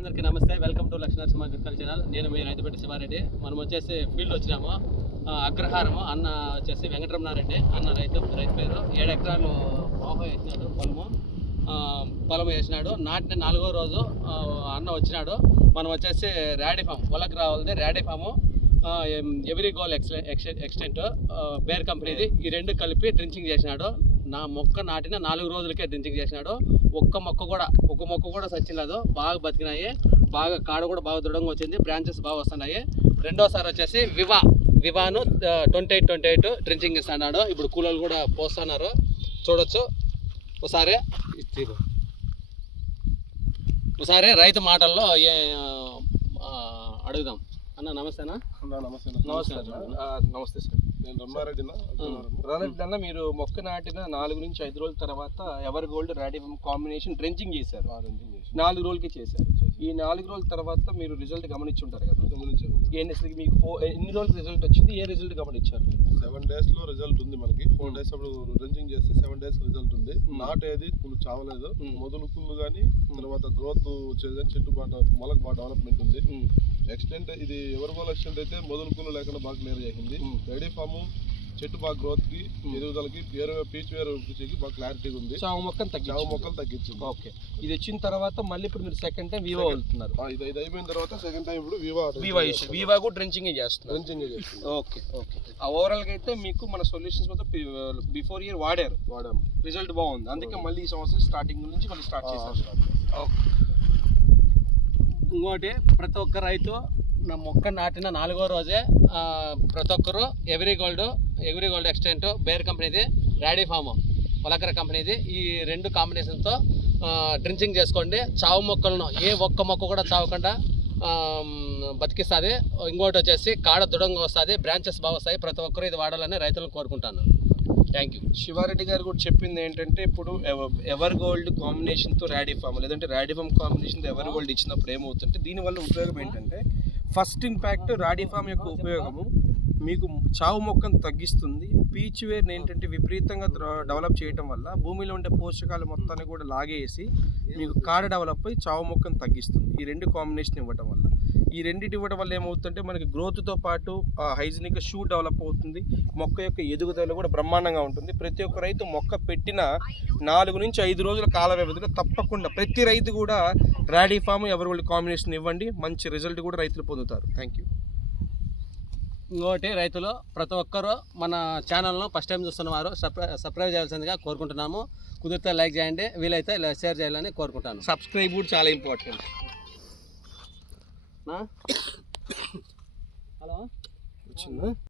అందరికీ నమస్తే. Welcome to Lakshmi agriculture channel నేను మీ రైతుపేట శివారెడ్డి. మనం వచ్చేసి ఫీల్డ్ వచ్చినాము. అగ్రహారము అన్న వచ్చేసి వెంకటరమణారెడ్డి అన్న రైతు రైతు పేరు. ఏడు ఎకరాలు పాప వేసినాడు పొలము. పొలం వేసినాడు. నాటిన నాలుగో రోజు అన్న వచ్చినాడు. మనం వచ్చేసి ర్యాడీ ఫామ్ పొలకు రావాలది ర్యాడీ ఫాము. ఎవ్రీ గోల్ ఎక్స్టె ఎక్స్టెంట్. బేర్ కంపెనీది. ఈ రెండు కలిపి డ్రించింగ్ చేసినాడు. నా మొక్క నాటిన నాలుగు రోజులకే డ్రించింగ్ చేసినాడు. ఒక్క మొక్క కూడా ఒక మొక్క కూడా సచ్చినలేదు బాగా బతికినాయి. బాగా కాడ కూడా బాగా దృఢంగా వచ్చింది. బ్రాంచెస్ బాగా వస్తున్నాయి. రెండోసారి వచ్చేసి Viva. వివాను twenty eight twenty eight drenching ఇస్తున్నాడు ఇప్పుడు కూలర్లు కూడా పోస్తున్నారు. చూడొచ్చు. ఒకసారి. ఒకసారి రైతు మాటల్లో ఏ అడుగుదాం. అన్న నమస్తేనా? నమస్తే నమస్తే నమస్తే సార్. నేను రమ్మారెడ్డినా? రానట్ అన్న మీరు మొక్క నాటిన నాలుగు నుంచి ఐదు రోజుల తర్వాత ఎవర్ గోల్డ్ రాడిఫమ్ కాంబినేషన్ డ్రెంచింగ్ చేశారు. నాలుగు రోజులకి చేశారు. ఈ నాలుగు రోజుల తర్వాత మీరు రిజల్ట్ గమనించి ఉంటారు కదా. గమనించాము ఏం అసలు మీకు ఎన్ని రోజులు రిజల్ట్ వచ్చింది? ఏ రిజల్ట్ గమనించారు? సెవెన్ డేస్లో రిజల్ట్ ఉంది మనకి. ఫోర్ డేస్ అప్పుడు డ్రెంచింగ్ చేస్తే సెవెన్ డేస్ రిజల్ట్ ఉంది. నాటేది కుళ్ళు చావలేదు. Hmm. మొదలు కుళ్ళు కానీ తర్వాత గ్రోత్ వచ్చేది చెట్టు బాగా మొలకు బాగా డెవలప్మెంట్ ఉంది. ఎక్స్టెంట్ ఇది ఎవరి గోల్ ఎక్స్టెంట్ అయితే మొదలు కుళ్ళు లేకుండా బాగా క్లియర్ చేసింది. Hmm. రెడీ ఫామ్ చెట్టు బాగా గ్రోత్కి ఎదుగుదలకి వేరు పీచ్ వేరు కి బాగా క్లారిటీ ఉంది. చావు మొక్కను చావు తగ్గించాము మొక్కలు తగ్గించింది. ఓకే ఇది వచ్చిన తర్వాత మళ్ళీ ఇప్పుడు మీరు సెకండ్ టైం వివో వెళ్తున్నారు. ఇది ఇది అయిపోయిన తర్వాత సెకండ్ టైం ఇప్పుడు వివా వివా ఇష్యూ వివా కూడా డ్రెంచింగ్ చేస్తున్నారు. డ్రెంచింగ్ చేస్తుంది ఓకే ఓకే ఓవరాల్గా అయితే మీకు మన సొల్యూషన్స్ మొత్తం బిఫోర్ ఇయర్ వాడారు. వాడాము. రిజల్ట్ బాగుంది. అందుకే మళ్ళీ ఈ సంవత్సరం స్టార్టింగ్ నుంచి మళ్ళీ స్టార్ట్ చేశారు. ఓకే ఇంకోటి ప్రతి ఒక్క రైతు నా మొక్క నాటిన నాలుగో రోజే ప్రతి ఒక్కరు every gold every gold extent bear కంపెనీది ర్యాడీ ఫామ్ పొలకర కంపెనీది ఈ రెండు కాంబినేషన్తో డ్రించింగ్ చేసుకోండి. చావు మొక్కలను ఏ ఒక్క మొక్క కూడా చావకుండా బతికిస్తుంది. ఇంకోటి వచ్చేసి కాడ దృఢంగా వస్తుంది బ్రాంచెస్ బాగా వస్తాయి ప్రతి ఒక్కరు ఇది వాడాలని రైతులను కోరుకుంటాను. థ్యాంక్ యూ శివారెడ్డి గారు కూడా చెప్పింది ఏంటంటే ఇప్పుడు ఎవ- ఎవర్ గోల్డ్ కాంబినేషన్తో ర్యాడీ ఫామ్ లేదంటే ర్యాడీ ఫామ్ కాంబినేషన్తో ఎవర్ గోల్డ్ ఇచ్చినప్పుడు ఏమవుతుంటే దీనివల్ల ఉపయోగం ఏంటంటే ఫస్ట్ ఇంపాక్ట్ రాడీ ఫామ్ యొక్క ఉపయోగము మీకు చావు మొక్కను తగ్గిస్తుంది. పీచ్ వేర్ని ఏంటంటే విపరీతంగా డెవలప్ చేయటం వల్ల భూమిలో ఉండే పోషకాలు మొత్తాన్ని కూడా లాగేసి మీకు కాడ డెవలప్ అయ్యి చావు మొక్కను తగ్గిస్తుంది. ఈ రెండు కాంబినేషన్ ఇవ్వటం వల్ల. ఈ రెండింటి ఇవ్వడం వల్ల ఏమవుతుందంటే మనకి గ్రోత్తో పాటు హైజీనిక్ షూ డెవలప్ అవుతుంది. మొక్క యొక్క ఎదుగుదల కూడా బ్రహ్మాండంగా ఉంటుంది. ప్రతి ఒక్క రైతు మొక్క పెట్టిన నాలుగు నుంచి ఐదు రోజుల కాల వ్యవధిలో తప్పకుండా ప్రతి రైతు కూడా రాడీ ఫామ్ ఎవరి వాళ్ళు కాంబినేషన్ ఇవ్వండి. మంచి రిజల్ట్ కూడా రైతులు పొందుతారు. Thank you. ఇంకోటి రైతులు ప్రతి ఒక్కరూ మన ఛానల్ను ఫస్ట్ టైం చూస్తున్నవారు సబ్స్క్రై సబ్స్క్రైబ్ చేయాల్సిందిగా కోరుకుంటున్నాము. కుదిరితే లైక్ చేయండి. వీలైతే షేర్ చేయాలని కోరుకుంటాను. సబ్స్క్రైబ్ కూడా చాలా ఇంపార్టెంట్. హలో వచ్చిందా?